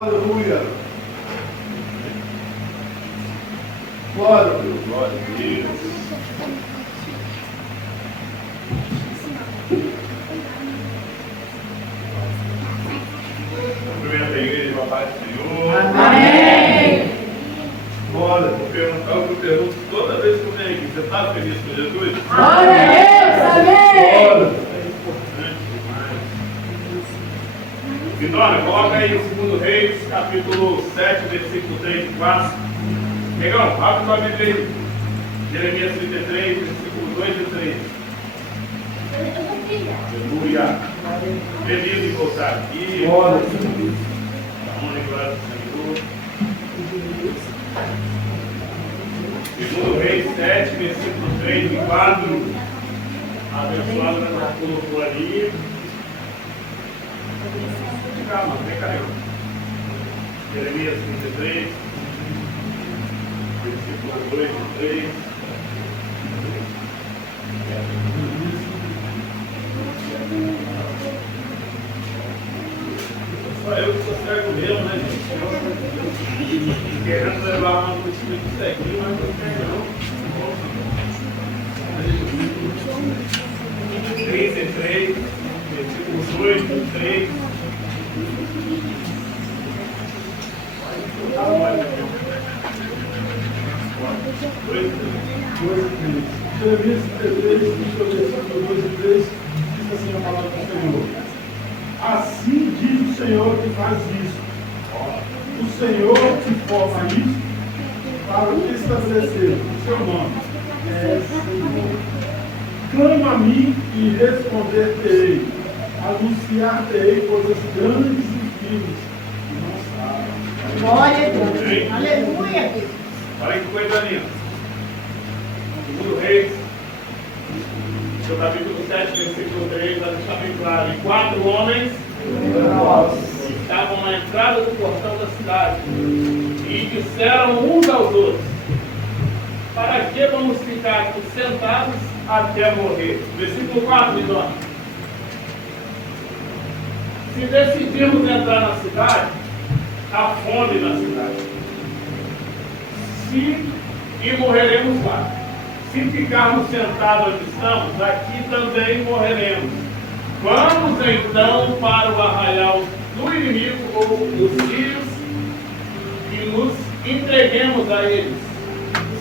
Aleluia. Glória a Deus. Glória a Deus. Cumprimento a igreja com a paz do Senhor. Amém. Glória, eu pergunto toda vez que eu venho aqui, você está feliz com Jesus? Glória a Deus, amém. Glória. Vidônia, coloca aí o 2 Reis, capítulo 7, versículo 3 e 4. Negão, abre sua Bíblia aí. Jeremias 33, versículo 2 e 3. Aleluia. Feliz em voltar aqui. Glória a Deus. Amor e glória do Senhor. 2 Reis 7, versículo 3 e 4. Abençoado nessa colocou ali. Calma, vem cá, Jeremias 33, versículo 2 e 3. Só eu que sou cego mesmo, né, gente? Querendo levar uma notícia de ceguinho, mas não tem não. 33, versículo 2 e 3. Jeremias 33, versículo 2 e 3, diz assim a palavra do Senhor. Assim diz o Senhor que faz isso. O Senhor que forma isso para estabelecer o seu nome. Senhor. Clama a mim e responder-te-ei. Anunciar-te-ei coisas grandes e firmes que não sabem. Glória a Deus. Aleluia, Deus. Olha que coisa linda. 2 Reis, seu capítulo 7, versículo 3, vai deixar bem claro. E 4 homens estavam na entrada do portão da cidade e disseram uns aos outros: para que vamos ficar aqui sentados até morrer? Versículo 4, Vidônia. Se decidirmos entrar na cidade, há fome na cidade. E morreremos lá. Se ficarmos sentados onde estamos, aqui também morreremos. Vamos então para o arraial do inimigo ou dos sírios e nos entreguemos a eles.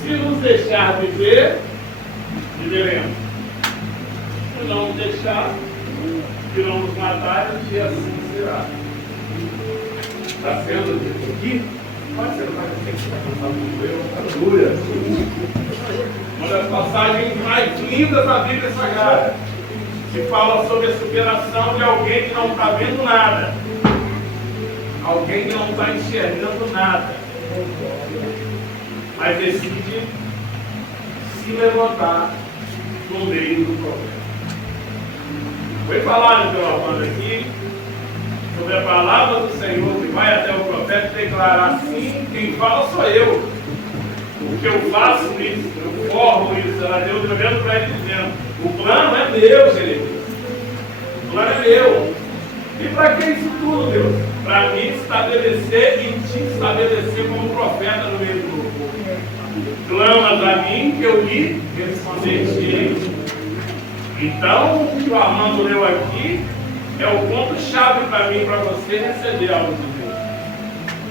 Se nos deixar viver, viveremos. Se não nos deixar, que não nos matarem, e assim será. Está sendo dito aqui? Pode ser mais assim que está pensando eu. Aleluia. Uma das passagens mais lindas da Bíblia Sagrada, que fala sobre a superação de alguém que não está vendo nada, alguém que não está enxergando nada, mas decide se levantar no meio do problema. Foi falado pela banda aqui sobre a palavra do Senhor que vai até o profeta declarar assim: quem fala sou eu. O que eu faço isso, eu formo isso. Ela deu tremendo para ele dizendo: o plano é meu, Jeremias. O plano é meu. E para que isso tudo, Deus? Para me estabelecer e te estabelecer como profeta no meio do meu povo. Clamas a mim que eu lhe responderei. Então, o que o Armando leu aqui é o ponto-chave para mim e para você receber algo de Deus.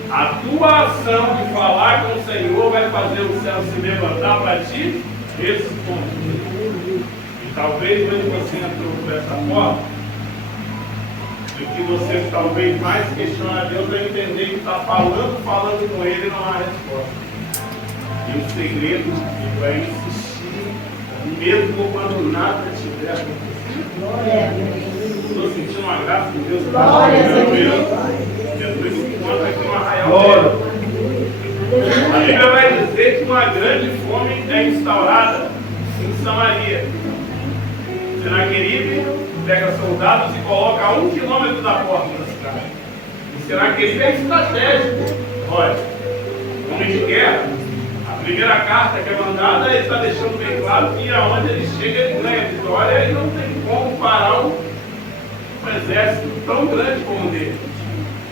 A tua ação de falar com o Senhor vai fazer o céu se levantar para ti responder. E talvez quando você entrou por essa porta, o que você talvez mais questiona a Deus é entender que está falando com Ele e não há resposta. E o segredo é insistir, mesmo quando nada tiver acontecido. Glória a Deus. Estou sentindo uma graça de Deus. Glória a Deus. Jesus encontra aqui no arraial. A Bíblia vai dizer que uma grande fome é instaurada em Samaria. Senaqueribe pega soldados e coloca a 1 quilômetro da porta da cidade. E Senaqueribe é estratégico. Olha, homem de guerra, a primeira carta que é mandada, ele está deixando bem claro que aonde ele chega, ele ganha vitória e não tem como parar um exército tão grande como o dele.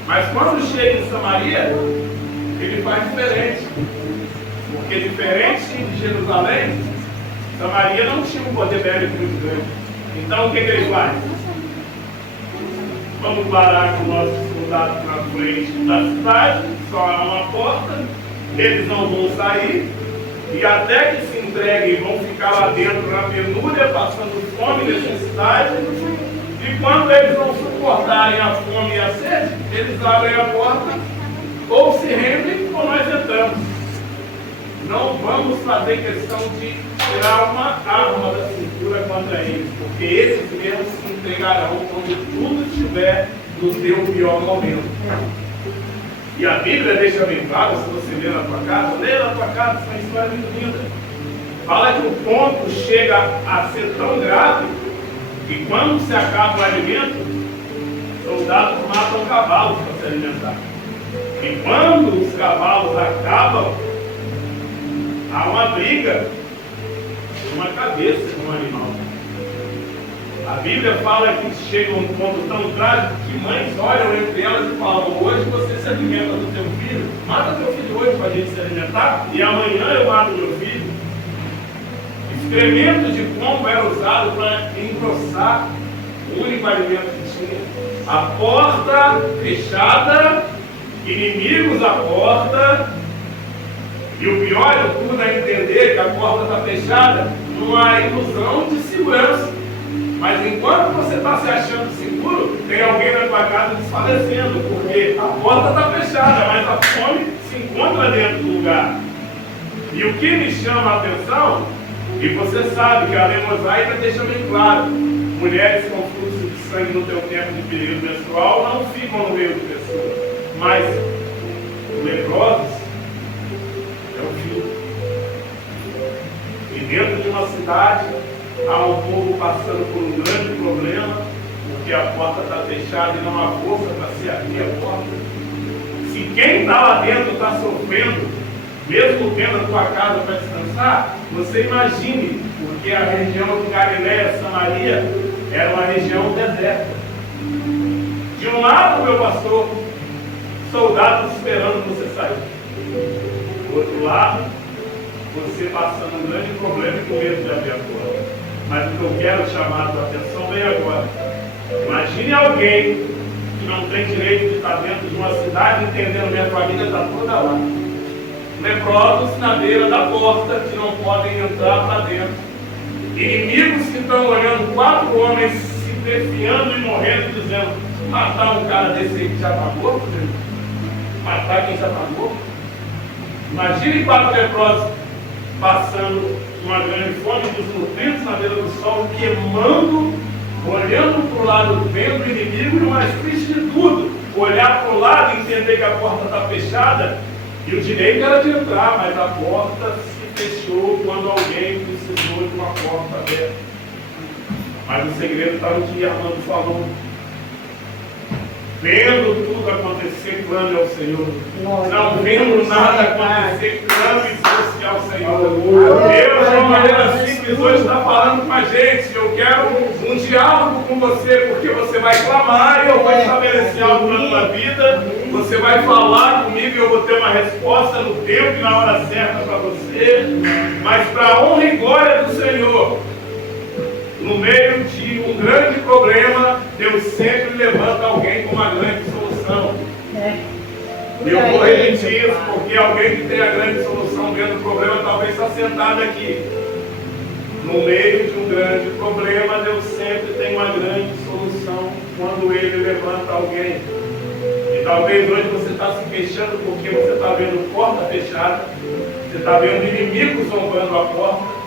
Mas quando chega em Samaria, ele faz diferente. Porque diferente de Jerusalém, Samaria não tinha um poder bélico muito grande. Então o que ele faz? Vamos parar com nossos soldados na frente da cidade, só há uma porta, eles não vão sair, e até que se entreguem vão ficar lá dentro na penúria, passando fome e necessidade, e quando eles não suportarem a fome e a sede, eles abrem a porta, ou se rendem, ou nós entramos. Não vamos fazer questão de tirar uma arma da cintura contra eles, porque esses mesmos se entregarão quando tudo estiver no teu pior momento. E a Bíblia deixa bem claro, se você ler na tua casa, lê na tua casa, essa é uma história muito linda. Fala que o ponto chega a ser tão grave que quando se acaba o alimento, soldados matam cavalos para se alimentar. E quando os cavalos acabam, há uma briga, uma cabeça de um animal. A Bíblia fala que chega a um ponto tão trágico que mães olham entre elas e falam: hoje você se alimenta do teu filho, mata teu filho hoje para a gente se alimentar, e amanhã eu mato meu filho. Excremento de pombo era usado para engrossar o único alimento que tinha. A porta fechada, inimigos à porta. E o pior de tudo é entender que a porta está fechada numa ilusão de segurança. Mas enquanto você está se achando seguro, tem alguém na tua casa desfalecendo, porque a porta está fechada, mas a fome se encontra dentro do lugar. E o que me chama a atenção, e você sabe que a lei mosaica deixa bem claro: mulheres com fluxo de sangue no teu tempo de período menstrual não ficam no meio de pessoas, mas leprosos é o fim. E dentro de uma cidade há um povo passando por um grande problema, porque a porta está fechada e não há força para se abrir a porta. Se quem está lá dentro está sofrendo, mesmo tendo a tua casa para descansar, você imagine, porque a região de Galileia, Samaria, era uma região deserta. De um lado, meu pastor, soldados esperando você sair. Do outro lado, você passando um grande problema e com medo de abrir a porta. Mas o que eu quero chamar a tua atenção vem agora. Imagine alguém que não tem direito de estar dentro de uma cidade, entendendo que minha família está toda lá. Leprosos na beira da porta que não podem entrar para dentro. Inimigos que estão olhando 4 homens se defiando e morrendo, dizendo: matar um cara desse aí que já está morto, né? Matar quem já está morto. Imagine 4 leprosos passando uma grande fome, desnutridos na beira do sol, queimando, olhando para o lado, vendo o inimigo, e o mais triste de tudo, olhar para o lado e entender que a porta está fechada, e o direito era de entrar, mas a porta se fechou quando alguém precisou de uma porta aberta. Mas o segredo está no que Armando falou. Vendo tudo acontecer, clame ao Senhor. Não vendo nada acontecer, clame e busque ao Senhor. Deus, de uma maneira simples, hoje está falando com a gente. Eu quero um diálogo com você, porque você vai clamar e eu vou estabelecer algo na tua vida. Você vai falar comigo e eu vou ter uma resposta no tempo e na hora certa para você. Mas para a honra e glória do Senhor, no meio de um grande problema, Deus sempre levanta alguém com uma grande solução. E eu vou repetir isso, porque alguém que tem a grande solução dentro do problema talvez está sentado aqui. No meio de um grande problema, Deus sempre tem uma grande solução quando Ele levanta alguém. E talvez hoje você está se queixando porque você está vendo porta fechada, você está vendo inimigos zombando a porta.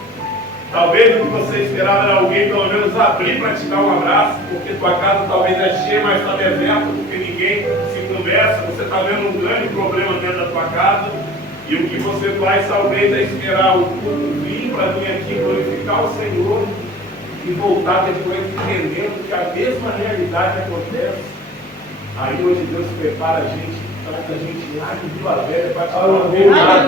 Talvez o que você esperava era alguém pelo menos abrir para te dar um abraço, porque tua casa talvez é cheia, mas está deserta, porque ninguém se conversa. Você está vendo um grande problema dentro da tua casa, e o que você faz talvez é esperar o culto vir para vir aqui glorificar o Senhor e voltar depois entendendo que a mesma realidade acontece. Aí hoje Deus prepara a gente, traz a gente lá de Vila Velha para te dar uma verdade.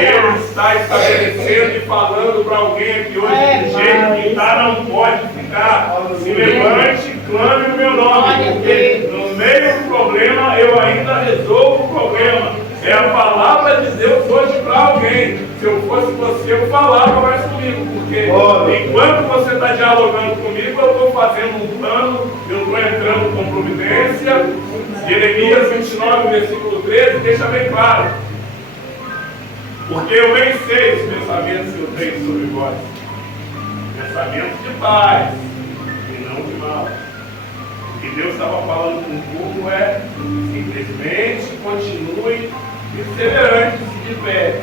Deus está estabelecendo e falando para alguém aqui hoje: do jeito que está, não pode ficar. Se levante e clame o meu nome, porque no meio do problema problema, eu ainda resolvo o problema. É a palavra de Deus hoje para alguém. Se eu fosse você, eu falava mais comigo, porque enquanto você está dialogando comigo, eu estou fazendo um plano, eu estou entrando com providência. Jeremias 29, versículo 13, deixa bem claro. Porque eu bem sei os pensamentos que eu tenho sobre vós. Pensamentos de paz e não de mal. O que Deus estava falando com o povo é simplesmente continue perseverantes e de pé.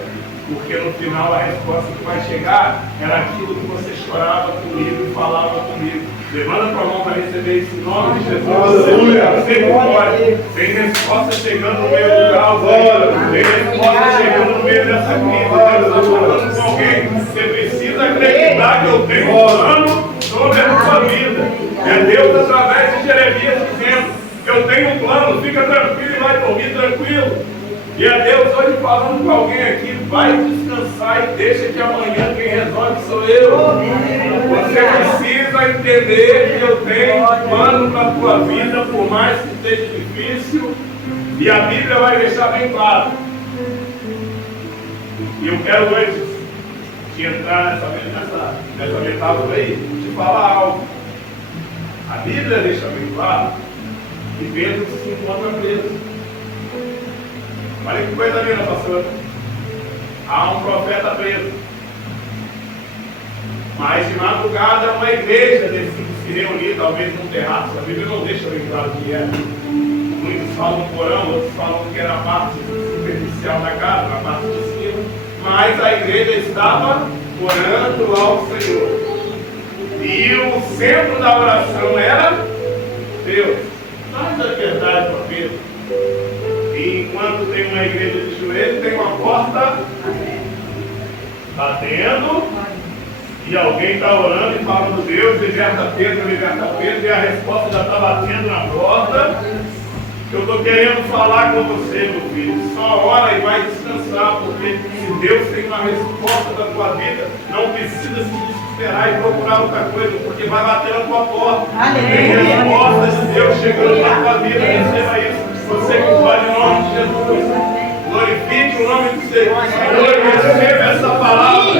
Porque no final a resposta que vai chegar era aquilo que você chorava comigo e falava comigo. Levanta a tua mão para receber esse nome de Jesus. Aleluia. Sempre pode. Tem resposta chegando no meio do caos. Tem resposta chegando no meio dessa crise. Deus está falando com alguém. Você precisa acreditar que eu tenho um plano sobre a sua vida. É Deus através de Jeremias dizendo: eu tenho um plano, fica tranquilo e vai dormir tranquilo. E é Deus hoje falando com alguém aqui: vai descansar e deixa que amanhã quem resolve sou eu. Você precisa entender que eu tenho um plano para a tua vida, por mais que seja difícil, e a Bíblia vai deixar bem claro. E eu quero hoje te entrar nessa metáfora aí, te falar algo. A Bíblia deixa bem claro que Pedro se encontra preso. Olha que coisa linda, pastor. Há um profeta preso. Mas de madrugada uma igreja decide se reunir, talvez num terraço. A Bíblia não deixa bem claro o que é. Muitos falam porão, outros falam que era a parte superficial da casa, a parte de cima. Mas a igreja estava orando ao Senhor. E o centro da oração era Deus. Mas é verdade para Pedro. E enquanto tem uma igreja de joelho, tem uma porta batendo, e alguém está orando e falando: Deus, liberta Pedro, e a resposta já está batendo na porta. Eu estou querendo falar com você, meu filho. Só ora e vai descansar, porque se Deus tem uma resposta da tua vida, não precisa se desesperar e procurar outra coisa, porque vai bater na tua porta. Tem resposta de Deus chegando na tua vida, receba isso. Você que pode, em nome de Jesus, glorifique o nome do Senhor e receba essa palavra.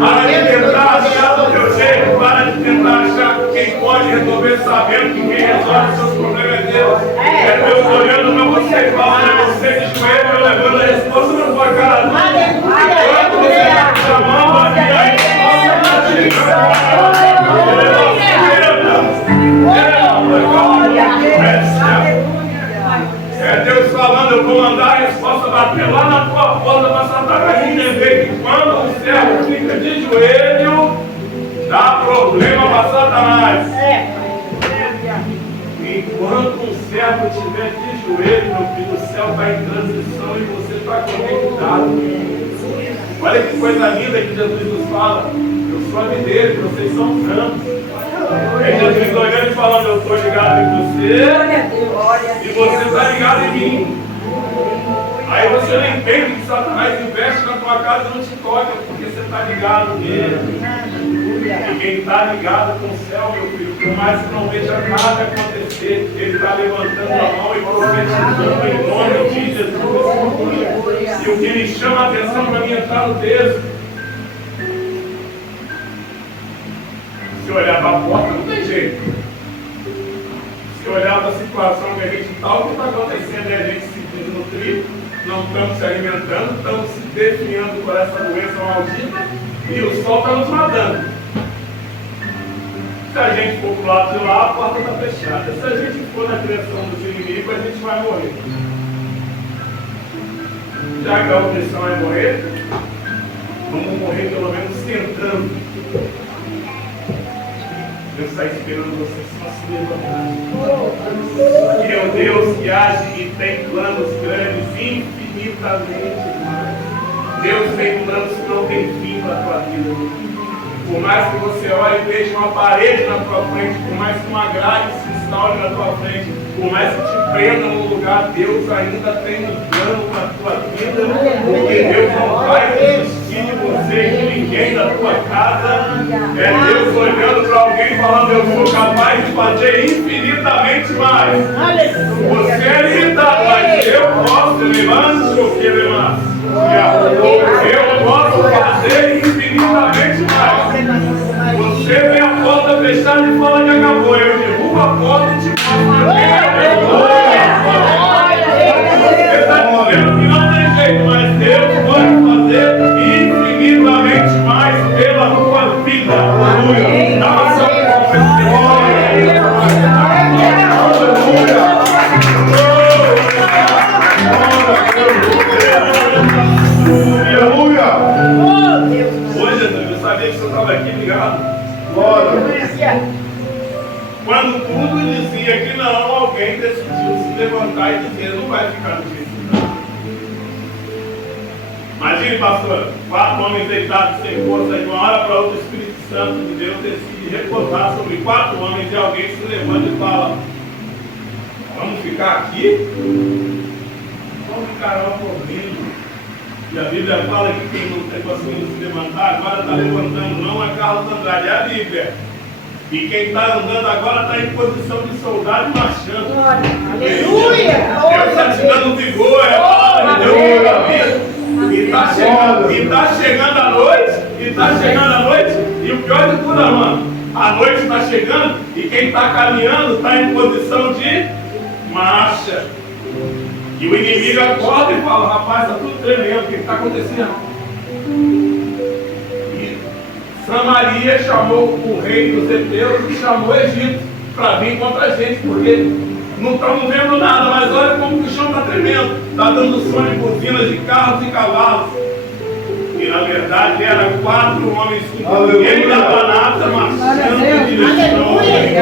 Para de tentar achar do teu jeito, para de tentar achar quem pode resolver, sabendo que quem resolve os seus problemas é Deus. É Deus olhando para você e falando: é você de joelho, eu levando a resposta na tua cara. Quando você está chamando, a resposta está chegando. É Deus falando: eu vou mandar a resposta bater lá na tua porta para Satanás entender que quando o servo fica de joelho, dá problema para Satanás. Enquanto um servo estiver de joelho, meu filho, o céu está em transição e você está conectado. Olha que coisa linda que Jesus nos fala: eu sou a videira, vocês são os ramos. É Jesus olhando e falando: eu estou ligado em você e você está ligado em mim. Aí você não entende que Satanás investe na tua casa e não te toca, porque você está ligado nele. E quem está ligado com o céu, meu filho, por mais que não veja nada acontecer, ele está levantando a mão e profetizando em nome de Jesus. E o que me chama a atenção para mim entrar no texto: se olhar para a porta, não tem jeito. Se olhar para a situação que a gente está, o que está acontecendo é a gente se desnutrir, não estamos se alimentando, estamos se definhando por essa doença maldita e o sol está nos matando. Se a gente for para o lado de lá, a porta está fechada. Se a gente for na direção dos inimigos, a gente vai morrer. Já que a opção é morrer, vamos morrer pelo menos tentando. Deus está esperando você só se levantar. Que é o Deus que age e tem planos grandes, infinitamente mais. Deus tem planos que não tem fim para a tua vida. Por mais que você olhe e veja uma parede na tua frente, por mais que uma grade se instaure na tua frente, por mais que te prenda num lugar, Deus ainda tem um plano para a tua vida, porque Deus não vai desistir de você e de ninguém da tua casa. É Deus olhando para alguém e falando, eu sou capaz de fazer infinitamente mais. Aleluia. Você é limitado, mas eu posso levar o que levar. Eu posso fazer infinitamente mais. Você vê a porta fechada e fala que acabou. Eu derrubo a porta e te mostro Você está dizendo que não tem jeito, mas Deus pode fazer infinitamente mais pela tua vida. Aleluia. Dá uma salva Hoje, eu sabia que você estava aqui ligado. Quando tudo dizia que não, alguém decidiu se levantar e dizer, não vai ficar do jeito que está. Imagine, pastor, 4 homens deitados sem força, de uma hora para outra, o Espírito Santo de Deus decide repousar sobre 4 homens e alguém se levanta e fala, vamos ficar aqui? Vamos ficar ao problema. E a Bíblia fala que quem não tem conseguido se levantar, agora está levantando, não é Carlos Andrade, é a Bíblia. E quem está andando agora está em posição de soldado marchando. Aleluia! Deus está te dando vigor, é a palavra de Deus para a vida. E está chegando a noite, e o pior de tudo, mano, a noite está chegando e quem está caminhando está em posição de marcha. E o inimigo acorda e fala, rapaz, está tudo tremendo, o que está acontecendo? E Samaria chamou o rei dos Heteus e chamou o Egito para vir contra a gente, porque não estamos vendo nada, mas olha como que o chão está tremendo, está dando som de buzinas de carros e cavalos. E na verdade eram 4 homens com ninguém da banata marchando em direção ao rei.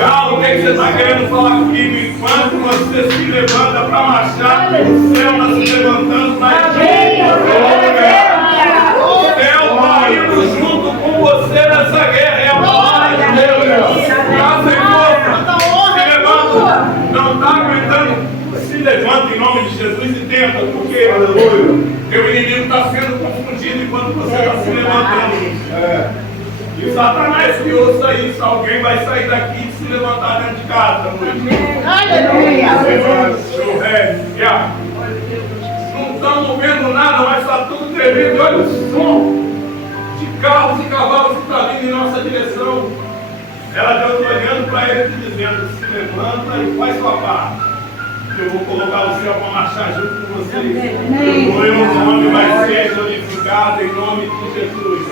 Carlos, o que você está querendo falar comigo? Enquanto você se levanta para marchar, o céu está se levantando para ti. O céu está indo junto com você nessa guerra. É a palavra de Deus. Está sem força. Se levanta. Não está aguentando. Se levanta em nome de Jesus e tenta, porque teu inimigo está sendo confundido enquanto você está se levantando. E Satanás que ouça isso, alguém vai sair daqui e se levantar dentro de casa. Aleluia! Não estamos vendo nada, mas está tudo tremendo. Olha o som de carros e cavalos que está vindo em nossa direção. Era Deus olhando para ele e dizendo, se levanta e faz sua parte. Eu vou colocar o céu para marchar junto com vocês. O meu nome vai ser glorificado em nome de Jesus.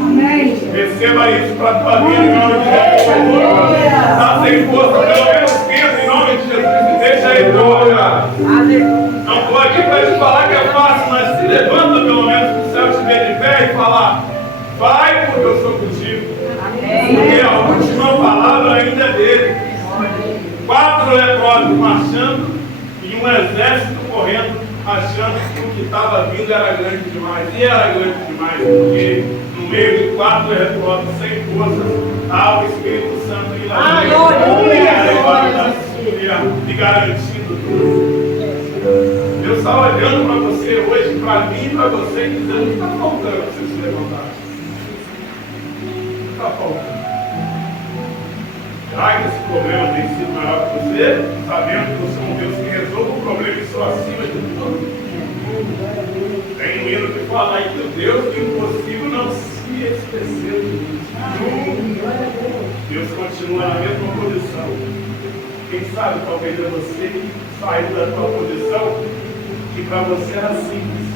Amém. Receba isso para a tua vida em nome de Jesus. Está sem força, pelo menos pensa em nome de Jesus e deixa ele trabalhar. Não estou aqui para te falar que é fácil, mas se levanta pelo menos para o céu te ver de pé e falar, vai porque eu sou contigo. Porque a última palavra ainda é dele. 4 leprosos marchando e um exército correndo, achando que o que estava vindo era grande demais. E era grande demais, porque no meio de 4 leprosos sem forças, há o Espírito Santo e lá e garantindo tudo. Deus está olhando para você hoje, para mim e para você, dizendo que está faltando para você se levantar. Está faltando. Será que esse problema tem sido maior que você? Sabendo que você é um Deus que resolve o problema e sou acima de tudo. Tem um hino que fala aí que o Deus do impossível não se esqueceu de mim. Deus continua na mesma posição. Quem sabe talvez é você que saiu da tua posição que para você era simples.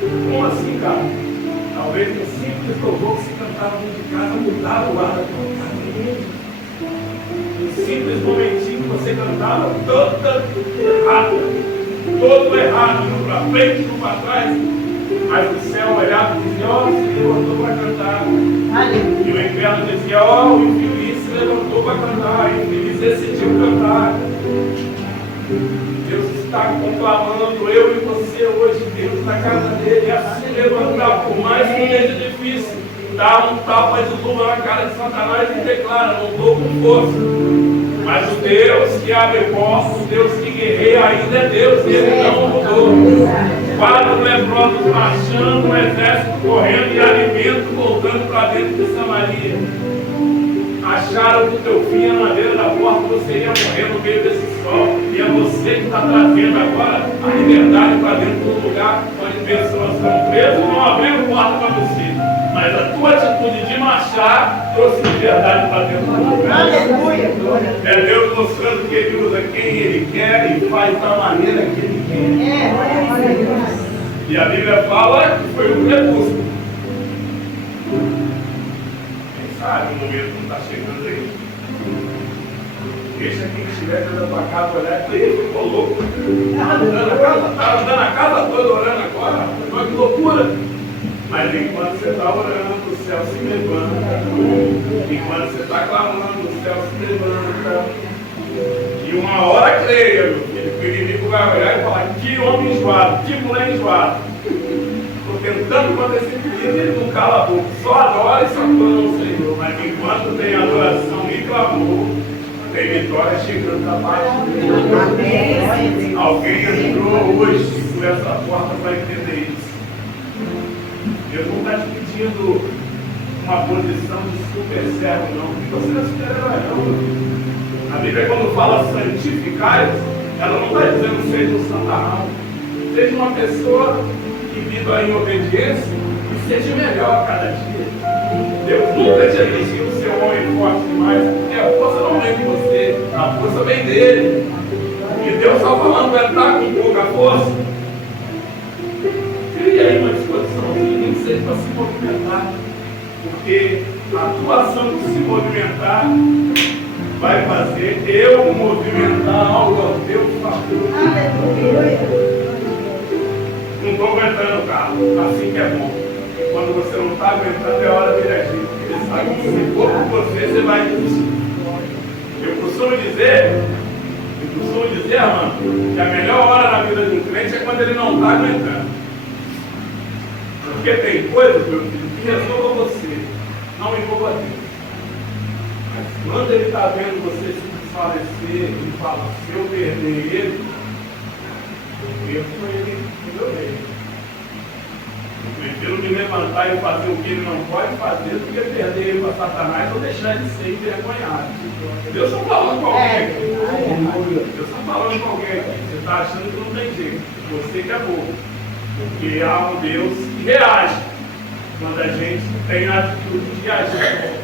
Como assim, cara? Talvez um simples louvor que se cantava dentro de casa mudava o ar da tua casa. Um simples momentinho que você cantava toda errada, todo errado, indo para frente, indo para trás, mas o céu olhava e dizia, ó, se levantou para cantar. E o inferno dizia, ó, o infeliz se levantou para cantar, o infeliz decidiu cantar. Deus está conclamando eu e você hoje, Deus na casa dele, a se levantar, por mais que seja difícil. Dá um tapa de luva na cara de Satanás e declara, não estou com força. Mas o Deus que abre portas, o Deus que guerreia ainda é Deus, e ele não mudou. 4 leprosos marchando, um exército correndo e alimento voltando para dentro de Samaria. acharam que o teu fim na madeira da porta, você ia morrer no meio desse sol. E é você que está trazendo agora a liberdade para dentro do lugar onde pessoas estão presas, não abriram porta para você. Mas a tua atitude de marchar trouxe liberdade para dentro do lugar. Aleluia. É Deus mostrando que Ele usa quem Ele quer e faz da maneira que Ele quer. E a Bíblia fala que foi um crepúsculo. Quem sabe o momento não está chegando aí. Deixa quem estiver dentro da tua casa olhar que ele ficou louco. Está andando a casa toda orando agora. Olha que loucura. Mas enquanto você está orando, o céu se levanta. Enquanto você está clamando, o céu se levanta. E uma hora creia, meu filho, que o inimigo vai olhar e falar: que homem enjoado, que mulher enjoado. Estou tentando manter esse equilíbrio e ele não cala a boca. Só adora e só clama ao Senhor. Mas enquanto tem adoração e clamor, tem vitória chegando da parte dele. Alguém entrou hoje por essa porta para entender isso. Deus não está te pedindo uma posição de super servo, não. Porque você não é super-herói, não. A Bíblia, quando fala santificai-vos, ela não está dizendo seja um santarrão. Seja uma pessoa que viva em obediência e seja melhor a cada dia. Deus nunca te exigiu ser um homem forte demais, porque a força não vem de você, a força vem dele. E Deus está falando para estar com pouca força. Cria aí uma disposiçãozinha, nem que seja para se movimentar. Porque a tua ação de se movimentar vai fazer eu movimentar algo ao teu favor. Não estou aguentando o carro, assim que é bom. Quando você não está aguentando, é hora de agir. Porque ele sabe que se for por você, você vai desistir. Eu costumo dizer, mano, que a melhor hora na vida de um crente é quando ele não está aguentando. Porque tem coisas, meu filho, que resolva você, não envolva Deus. Mas quando ele está vendo você se desfalecer, ele fala: se eu perder ele, eu perco ele no meu meio. Eu prefiro me levantar e fazer o que ele não pode fazer do que perder ele para Satanás ou deixar ele ser envergonhado. Deus está falando com alguém aqui. Deus está falando com alguém aqui. Você está achando que não tem jeito. Você que é bobo. Porque há um Deus que reage quando a gente tem a atitude de agir.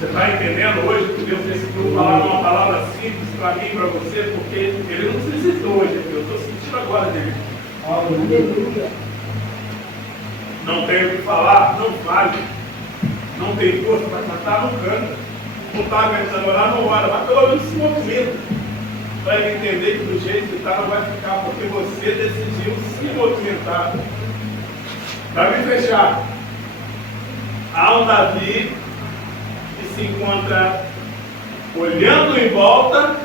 Você está entendendo hoje que Deus decidiu falar uma palavra simples para mim e para você, porque Ele não necessitou hoje. Eu estou sentindo agora dele. Não tem o que falar, não fale. Não tem força para cantar, não canta. Não está aguentando orar, não ora. Mas pelo menos se movimenta. Para ele entender que do jeito que está não vai ficar, porque você decidiu se movimentar. Para me fechar, há um Davi que se encontra olhando em volta,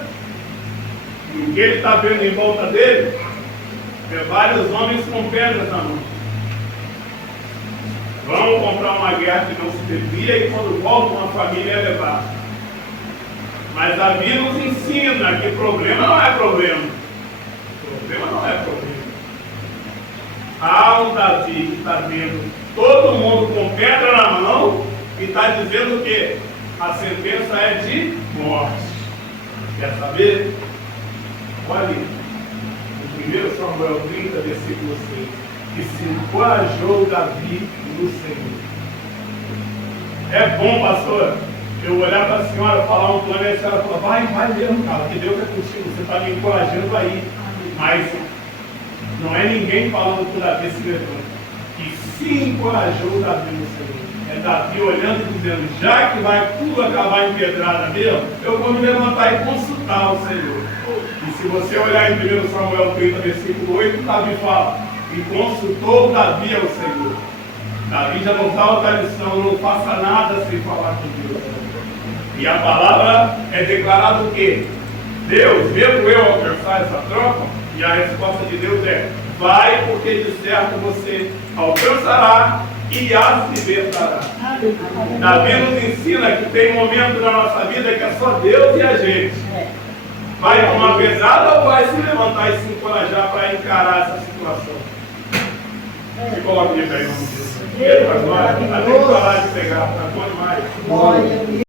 e o que ele está vendo em volta dele é vários homens com pedras na mão. Vão comprar uma guerra que não se devia e quando voltam uma família é levada. Mas a Bíblia nos ensina que problema não é problema. Problema não é problema. Há um Davi que está vendo todo mundo com pedra na mão e está dizendo que a sentença é de morte. Quer saber? Olha, no 1 Samuel 30, versículo 6. Que se encorajou Davi no Senhor. É bom, pastor, eu olhar para a senhora, falar um plano e a senhora falar: vai mesmo, cara, que Deus é contigo, você está me encorajando aí. Mas não é ninguém falando que Davi se levanta. Que se encorajou Davi no Senhor. É Davi olhando e dizendo: já que vai tudo acabar em pedrada mesmo, eu vou me levantar e consultar o Senhor. E se você olhar em 1 Samuel 30, versículo 8, Davi fala: e consultou Davi ao Senhor. Davi já não dá outra lição: não faça nada sem falar com Deus. E a palavra é declarada o quê? Deus, mesmo eu alcançar essa troca, e a resposta de Deus é: vai, porque de certo você alcançará e a se libertará. Davi nos ensina que tem um momento na nossa vida que é só Deus e a gente. Vai tomar pesada ou vai se levantar e se encorajar para encarar essa situação? Se coloque de pé em nome de Deus. Agora, até parar de pegar, está bom demais.